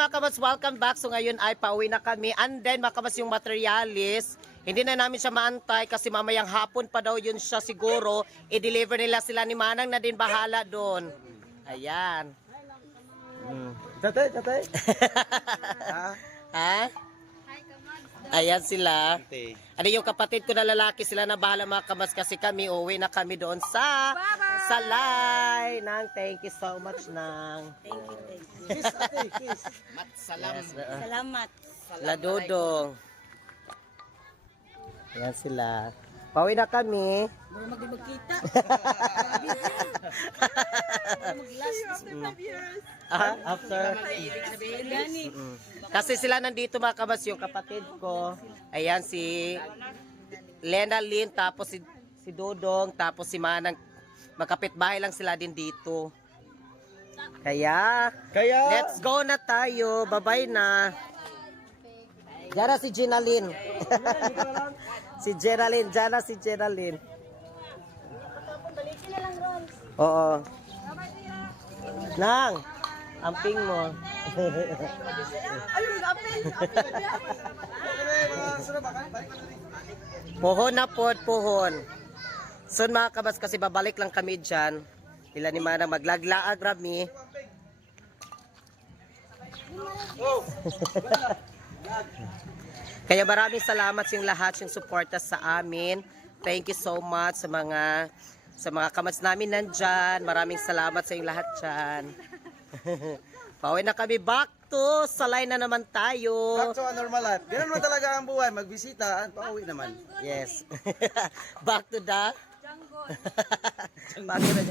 mga kabats, welcome back. So ngayon ay pauwi na kami. And then mga kabats, yung materialis, hindi na namin siya maantay kasi mamayang hapon pa daw yun siya siguro. I-deliver nila sila ni Manang na din bahala doon. Ayan. Tatay. Ha? Ayan sila. Ano yung kapatid ko na lalaki, sila na bahala mga kabats kasi kami uwi na kami doon sa Salay. Nang, thank you so much, Nang. Thank you. Kiss. Salam. Salamat. Ladodong. Ayan sila. Pauwi na kami. Mura magkita. After. Gani. Kasi sila nandito mga kabas, yung kapatid ko. Ayan si Lena Lynn, tapos si Dodong, tapos si Manang. Magkapitbahay lang sila din dito. Kaya, let's go na tayo. Bye-bye na. Diyan na si Gina Lynn. Si Geraldine, diyan na si Geraldine. Oo. Nang, amping mo. Puhon na po, puhon. So mga kabas, kasi babalik lang kami dyan. Sila ni Manang maglaglaag rami. Kaya maraming salamat sa lahat yung suporta sa amin. Thank you so much sa mga kamats namin nandyan. Maraming salamat sa yung lahat dyan. Pauwi na kami, back to Salay na naman tayo. Back to a normal life. Ganun naman talaga ang buhay. Magbisita, pauwi naman. Yes. Back to the Back to the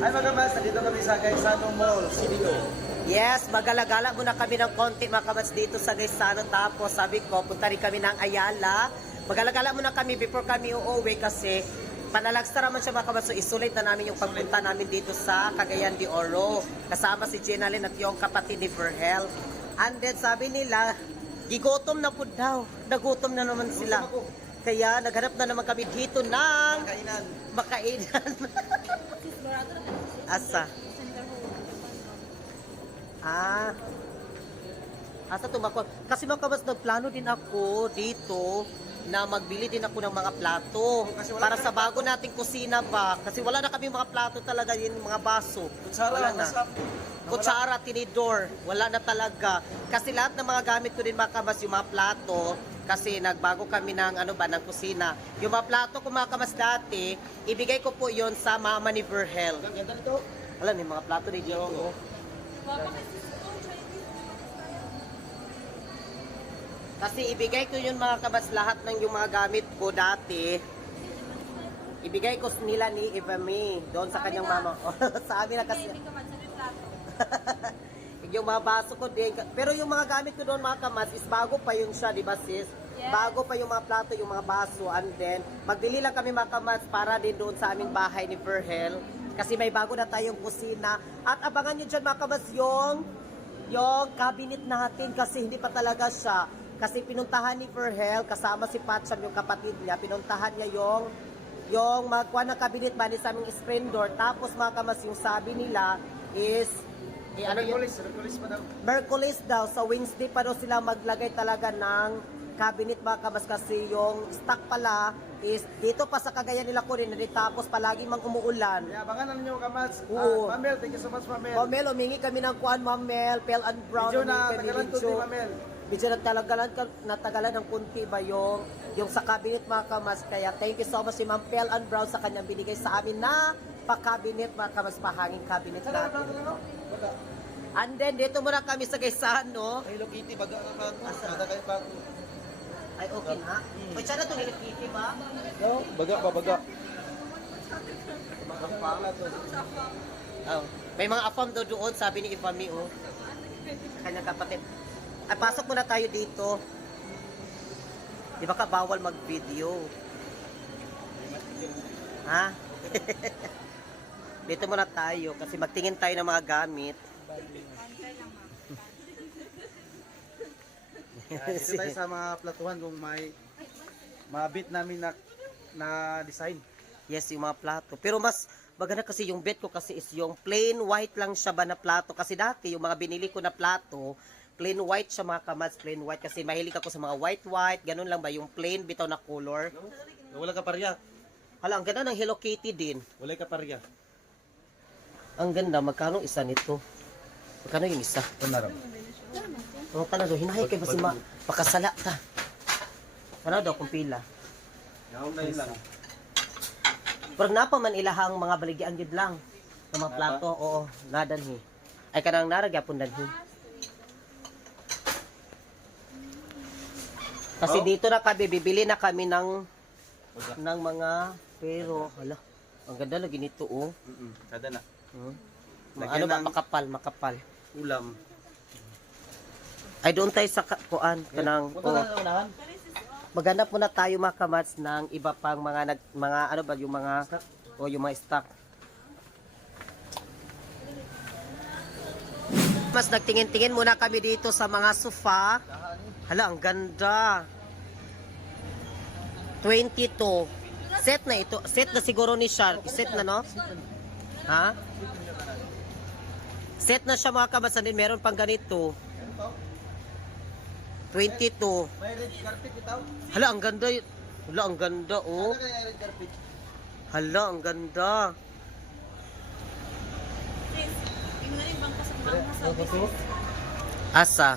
Ay mga kabats, dito kami sa Gaisano Mall, Sibigo. Yes, magalagala muna kami ng konti mga kabats dito sa Gaisano. Tapos sabi ko, punta rin kami ng Ayala. Magalagala muna kami before kami uuwi kasi panalagsta naman siya mga kabats. So isulit na namin yung pagpunta namin dito sa Cagayan de Oro. Kasama si Jenalyn at yung kapatid ni Verhel. And then sabi nila, gigutom na po daw. Nagutom na naman sila. Kaya naghanap na naman kami dito ng makainan. Asa? Asa tumakon? Kasi mga kabas, nagplano din ako dito na magbili din ako ng mga plato para sa bago nating kusina ba. Kasi wala na kami mga plato talaga, yung mga baso. Wala na. Kutsara, tinidor, wala na talaga. Kasi lahat ng mga gamit ko din mga kabas, yung mga plato, kasi nagbago kami ng ng kusina. Yung mga plato ko mga kabas dati, ibigay ko po yon sa mama ni Verhel. Ganda nito. Alam, may mga plato ni Diogo. Kasi ibigay ko yun mga kabas, lahat ng yung mga gamit ko dati. Ibigay ko nila ni Ivami doon sa kanyang mama. Sa amin na kasi. Yung mga baso ko din. Pero yung mga gamit ko doon mga kamas is bago pa yun siya, di ba sis? Yes. Bago pa yung mga plato, yung mga baso. And then, magbili lang kami mga kamas para din doon sa aming bahay ni Verhel. Kasi may bago na tayong kusina. At abangan nyo dyan mga kamas yung cabinet natin kasi hindi pa talaga siya. Kasi pinuntahan ni Verhel, kasama si Patcham, yung kapatid niya, pinuntahan niya yung magkuha ng cabinet ba ni sa aming screen door. Tapos mga kamas, yung sabi nila is Merkulis pa daw. Merkulis daw. So Wednesday pa daw sila maglagay talaga ng cabinet mga kabas kasi yung stock pala is dito pa sa Cagayan nila ko rin. Tapos palagi mang umuulan. Yeah, abangan ninyo kabats. Oo. Mamel, thank you so much Mamel. Mamel, umingi kami ng kuan Mamel, Pale and Brown. Medyo na tagalan to ni Mamel. Medyo natagalan ng kunti ba yung sa cabinet mga kamas. Kaya thank you so much si Ma'am Pale and Brown sa kanyang binigay sa amin na pa-cabinet mga kamas, pahanging cabinet natin. And then, dito muna kami sa Gaisano. Hello Kitty, baga ka pa. Baga kayo pa. Ay, okay na. Ay, siya na itong Hello Kitty ba? No, baga. Oh. May mga afam daw doon, sabi ni Ivami, oh. Kanyang kapatid. Ay, pasok muna tayo dito. Di ba ka bawal mag-video? Ha? Dito muna tayo kasi magtingin tayo ng mga gamit. Dito tayo sa mga platuhan kung may mabit namin na design. Yes, yung mga plato. Pero mas maganda kasi yung bet ko kasi is yung plain white lang siya ba na plato. Kasi dati yung mga binili ko na plato, plain white siya mga kamads, plain white. Kasi mahilig ako sa mga white, ganun lang ba, yung plain bitaw na color. Wala ka parya. Hala, ang ganda ng Hello Kitty din. Wala ka parya. Ang ganda, magkano isa nito? Magkano yung isa? Ito na rin. Ang tanong, hinahay kayo kasi makasala ka. Ano daw kung pila? Yaon na yun lang. Pero napaman ilahang mga baligyan gid lang ng mga plato, oo, nadanhi. Ay kanang naragapon danhi. Kasi dito na kami bibili na kami ng mga pero hala, ang ganda lagi nito oh. Kada na. Ano ba makapal. Ulam. Ay doon tayo sa kuan kanang Punta na sa unahan. maghanap muna tayo mga kamats ng iba pang mga ano ba yung mga yung mga stock. Mas nagtingin-tingin muna kami dito sa mga sofa. Hala, ang ganda. 22. Set na ito. Set na siguro ni Shark. Set na, no? Ha? Set na siya mga kamats. And then meron pang ganito. 22. May red carpet itaw. Hala, ang ganda. Hala, ang ganda, oh. Ano kaya red carpet? Hala, ang ganda. Asa?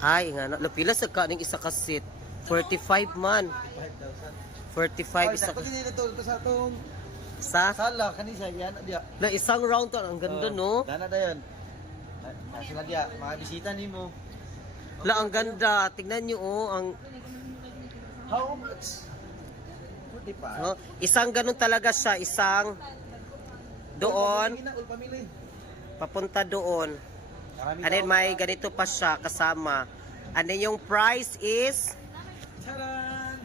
Ay, nga na. Lapila sa kaning isa ka seat. 45 man. 45 isa Ako ka. din ito sa atong Sa? sala kanisa yan dia. Na isang round to. Ang ganda, no? Dana dayon. Sila dia, mga bisita nimo. Hala, ang ganda. Tingnan nyo, oh. Ang, How much? 45. no? Isang ganun talaga siya. Isang doon. All family. Papunta doon. Marami And then may ganito pa siya kasama. And then yung price is Charan!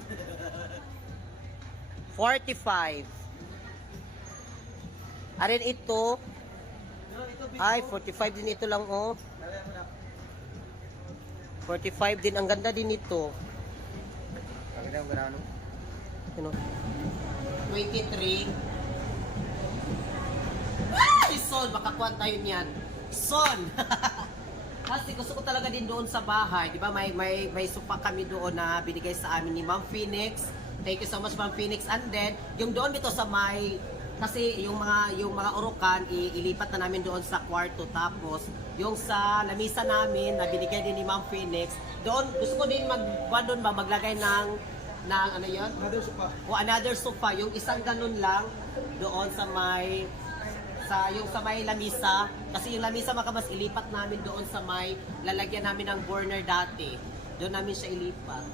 45. And then ito, ay 45 din ito lang oh. 45 din, ang ganda din ito. Kaganda ang ganano. Ano? 23. Ay, Son, makakuha tayo niyan. Son! Kasi gusto ko talaga din doon sa bahay. Di ba may sofa kami doon na binigay sa amin ni Ma'am Phoenix. Thank you so much Ma'am Phoenix. And then, yung doon dito sa may kasi yung mga urukan ilipat na namin doon sa kwarto, tapos yung sa lamisa namin na binigay din ni Ma'am Phoenix, doon gusto ko din maglagay ng ano 'yon? Another sofa. O another sofa, yung isang ganun lang doon sa may lamisa, kasi yung lamisa makamas ilipat namin doon sa may lalagyan namin ng burner dati. Doon namin siya ilipat.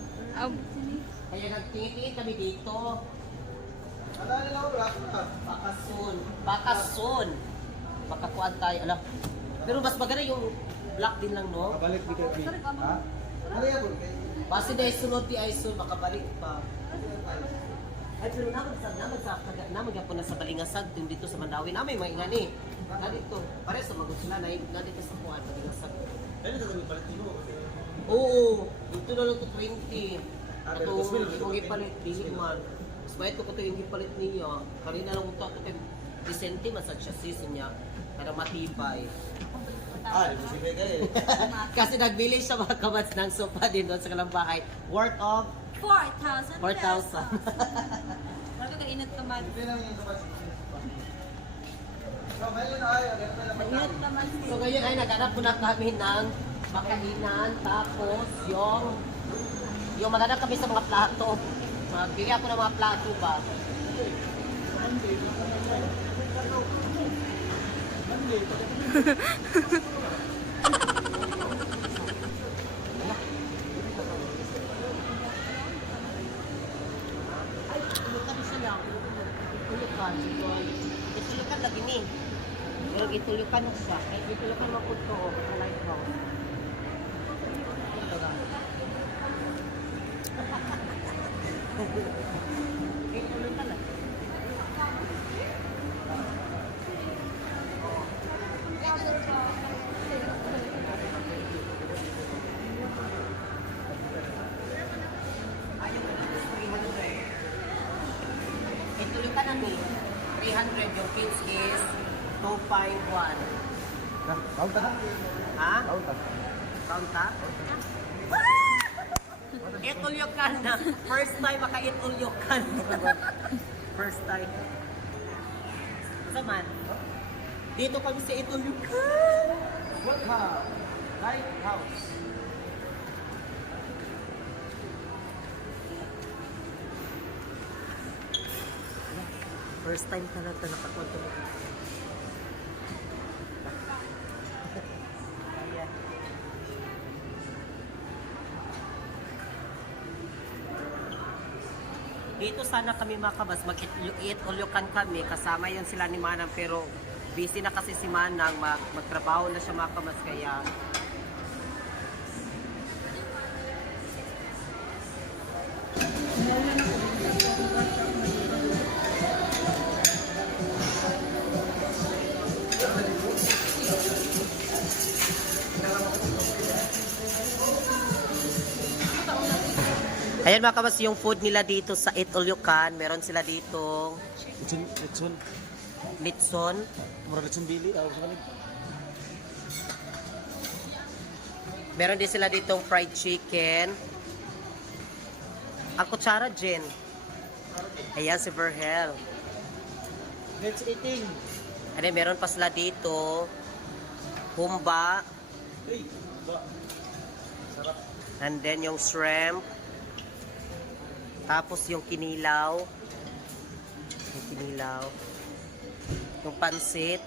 Kaya nagtingin-tingin kami dito. Ala nila ora. Baka soon. Makakuan tayo. Alam. Pero mas maganda yung black din lang, no? Kabalik di kay. Ha? Ano yan? Base dahil sunod di ay soon, makabalik pa. Ay, pero naman po na sa Balingasag, dito sa Mandawi, namin mga ingani. Na dito, pare sa magod sila, na dito sa Kuan, Balingasag. Ano sa kami palit mo? Oo, dito na lang to 20. Ato, yung ipalit, dili man. Mas mahit ko ito yung ipalit niya. Kanina lang ito, kay Vicente, masad siya season niya. Para matibay. Di mo sige kay. Kasi nagbili siya mga kabats ng sofa din doon sa kalang bahay. Worth of 4,000 4,000. Bakit ka inat ka man? Hindi naman yung kapatid. So, ngayon ay, ganito naman Inat naman So ngayon ay naghanap muna kami ng makainan, tapos yung maghanap kami sa mga plato. Magbili ako ng mga plato ba? Ay, tulukan siya lang. Tulukan. Itulukan lagi ni. Pero itulukan na siya. Ay, itulukan mo po ito. Sa lighthouse. Ito lang. Itulukan lang. 300, yung kids is 251. Count na. Ha? Count na. Count ka? Eat all you can na. First time maka-eat all you can. First time. Saman? Dito kami sa eat all you can. Welcome. Lighthouse. First time ka na ito nakakonto. Ayan. Dito sana kami makabas, mag-eat all you can kami, kasama yan sila ni Manang, pero busy na kasi si Manang, magtrabaho na siya makabas, kaya ayan mga kabas, yung food nila dito sa Eat All You Can. Meron sila dito Litson. litson. Mura litson bili. Ako sa kanil. Meron din sila ditong fried chicken. Ang kutsara, Jen. Ayan si Verhel. Let's eating. And then meron pa sila dito humba. Hey. Ba. Sarap. And then yung shrimp. Tapos yung kinilaw. Yung kinilaw. Yung pansit.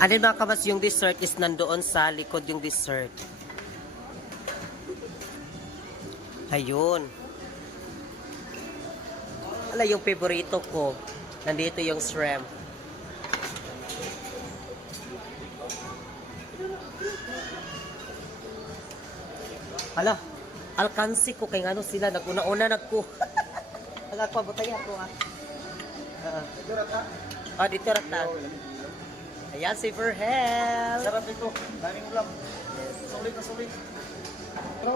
Ano mga kabas, yung dessert is nandoon sa likod yung dessert. Ayun. Ala, yung favorito ko. Nandito yung shrimp. Ala, alkansi ko kay ano sila. Naguna-una nagko. Nagkakabutay ako ah. Ito rata. Ah, dito rata. Ayan si Verhel. Sarap ito. Daming ulam. Sulit na sulit. Pero,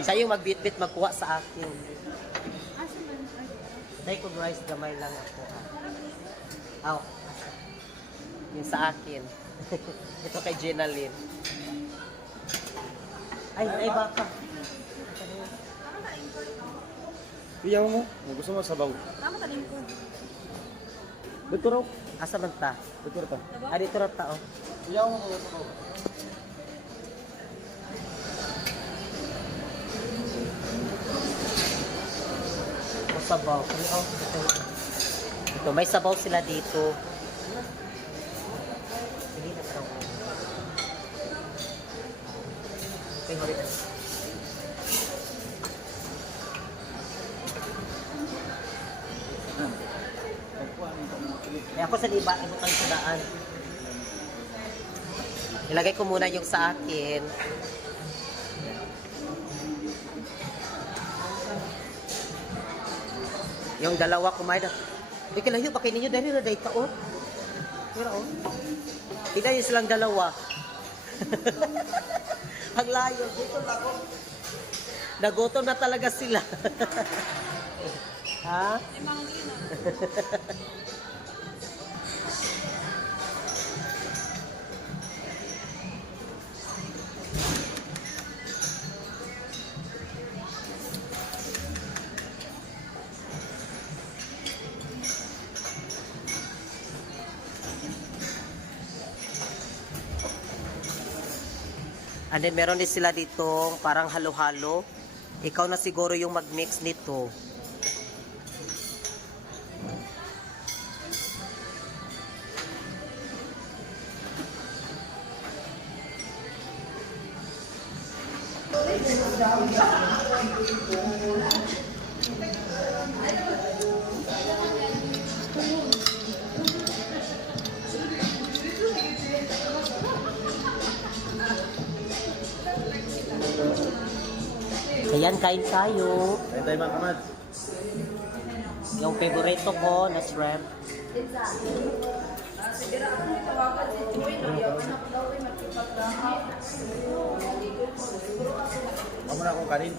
Siya yung magbit-bit magkuha sa akin. Dahil kung rice gamay lang ako. Aw. Yung sa akin. Ito kay Jenaline. Ay, baka. iyaw mo. Kung gusto mo sabaw. Tama talim ko. Dito raw. Asa man ta? Dito rata. Ah, dito ra ta, oh. Iyaw mo kung sabaw. Ang sabaw. Ano, oh, ito, may sabaw sila dito. Sige na sabaw. Okay, hurry na. Eh, ako sa iba, ibutang sudaan. Ilagay ko muna yung sa akin. Yung dalawa kumain na. Di kalayo, bakit ninyo dahil na dahil taon? Pero oh. Tignan yung silang dalawa. Ang layo. Gutom na ako. Nagutom na talaga sila. Ha? Limang lina. And then meron din sila dito parang halo-halo. Ikaw na siguro yung mag-mix nito. Ayan Ayan, kain tayo. Ayun tayo mga kamads. Yung favorito ko na shrimp. Ako muna akong kanin.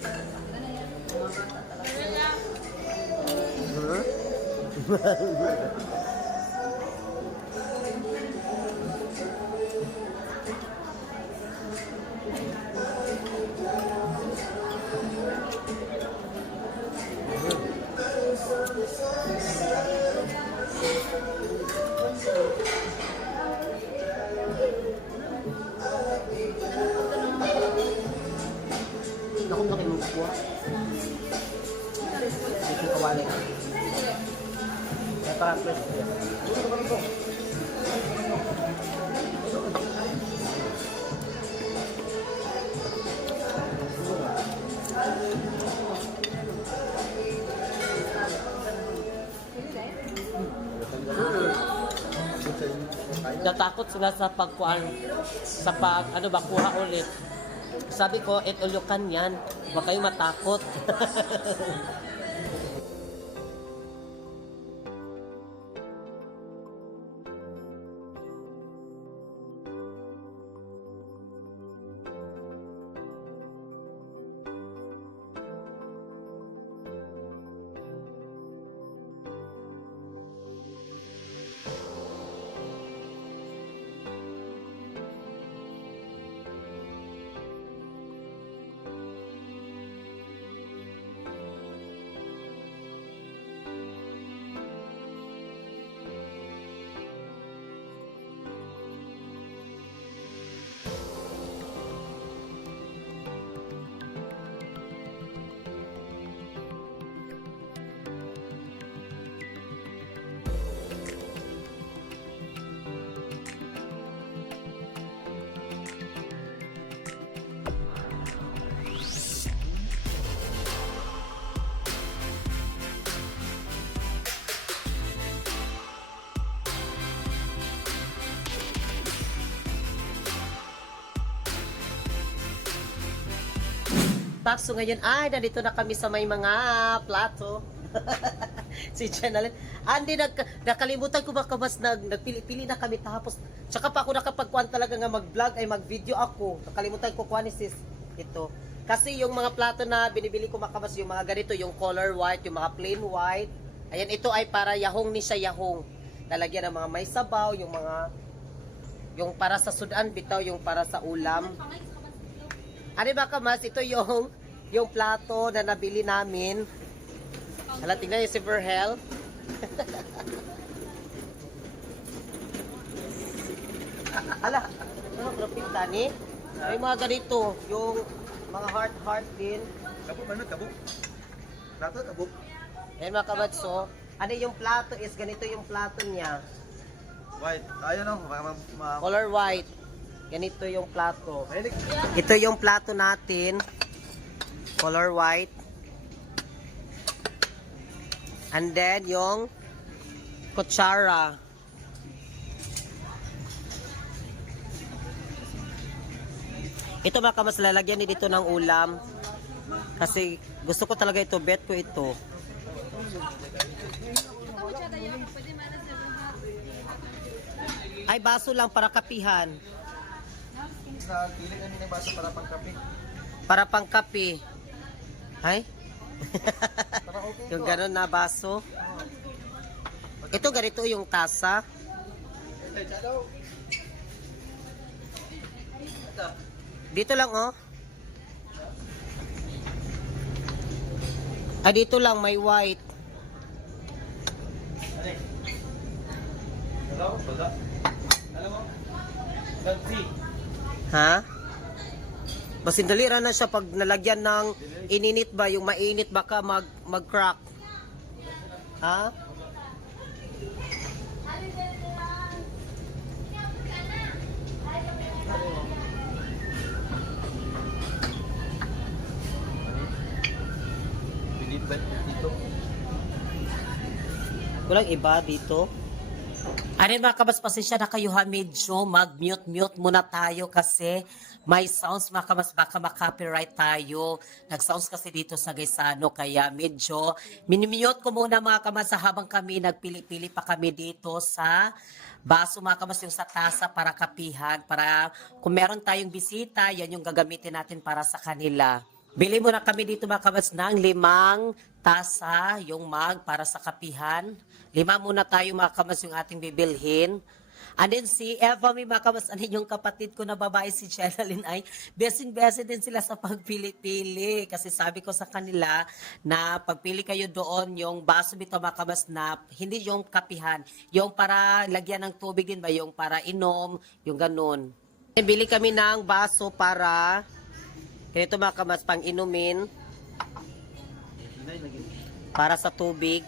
Naku, laki mo kuha. Ito kawali. Kaya parang fresh. Natakot sila sa pagkuhan, sa pag, ano ba, kuha ulit. Sabi ko, ulukan yan. Huwag kayong matakot. So ngayon ay nandito na kami sa may mga plato. Si Janelle. Andi nakalimutan ko baka mas nagpili-pili na kami tapos tsaka pa ako nakapagkuhan talaga nga mag-vlog ay mag-video ako. Nakalimutan ko kuha ni sis ito. Kasi yung mga plato na binibili ko makamas yung mga ganito, yung color white, yung mga plain white. Ayan, ito ay para yahong ni siya yahong. Lalagyan ng mga may sabaw, yung yung para sa sudan bitaw, yung para sa ulam. Ano ba kamas? Ito yung plato na nabili namin. Hala, tingnan yung si Verhel. Hala, ano profit tani? May mga ganito, yung mga heart din. Kabuk, ano? Kabuk? Plato, kabuk. Ayan mga kabatso. Ano yung plato is, ganito yung plato niya. White. Ayun o. Color white. Ganito yung plato. Ito yung plato natin. Color white. And then yung kutsara. Ito mga kamas, lalagyan ni dito ng ulam. Kasi gusto ko talaga ito, bet ko ito. Ay, baso lang para kapihan. Nagpili kami ng baso para pangkape. Para pangkape. Ay? Para okay Yung gano'n na baso. Ito ganito yung tasa. Dito lang oh. Ah, dito lang may white. Hello? Baga? Alam mo? Gagsi. Ha? Basindalira na siya pag nalagyan ng ininit ba, yung mainit baka mag-crack. Ha? Bilib ba dito? Walang iba dito. Ano mga kabas, pasensya na kayo ha, medyo mag-mute muna tayo kasi may sounds mga kabas, baka makopyright tayo. Nag-sounds kasi dito sa Gaisano, kaya medyo minimute ko muna mga kabas habang kami nagpili-pili pa kami dito sa baso mga kabas, yung sa tasa para kapihan, para kung meron tayong bisita, yan yung gagamitin natin para sa kanila. Bili muna kami dito mga kabas ng 5 tasa, yung mug para sa kapihan. 5 muna tayo mga kamas yung ating bibilhin. And then si Eva, may mga kamas, yung kapatid ko na babae si Sherilyn ay besing-besi din sila sa pagpili-pili. Kasi sabi ko sa kanila na pagpili kayo doon yung baso dito mga kamas na hindi yung kapihan. Yung para lagyan ng tubig din ba, yung para inom, yung ganun. Bili kami ng baso para ganito mga kamas, pang inumin. Para sa tubig.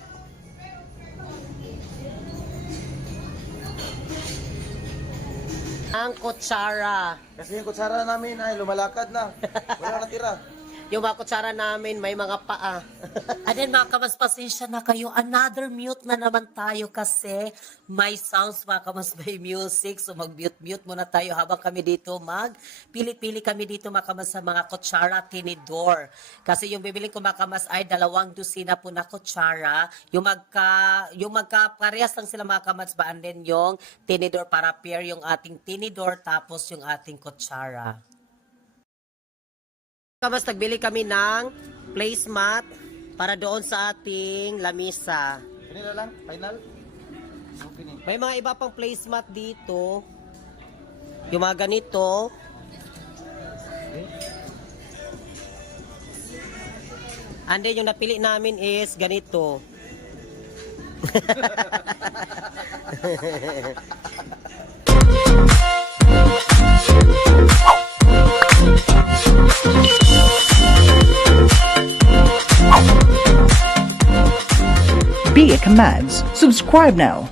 Ang kutsara. Kasi yung kutsara namin ay lumalakad na. Wala na tira. Yung mga kutsara namin may mga paa. And then mga kamas, pasensya na kayo. Another mute na naman tayo kasi may sounds mga kamas, may music. So mag-mute muna tayo habang kami dito pili-pili kami dito mga kamas sa mga kutsara tinidor. Kasi yung bibiling ko mga kamas ay 2 dosina po na kutsara. Yung magka-parehas lang sila mga kamas ba? And then yung tinidor para pair yung ating tinidor tapos yung ating kutsara. Kamas, nagbili kami ng placemat para doon sa ating lamisa. Kanila lang, final. Okay ni. May mga iba pang placemat dito. Yung mga ganito. And then yung napili namin is ganito. Be a Commands. Subscribe now.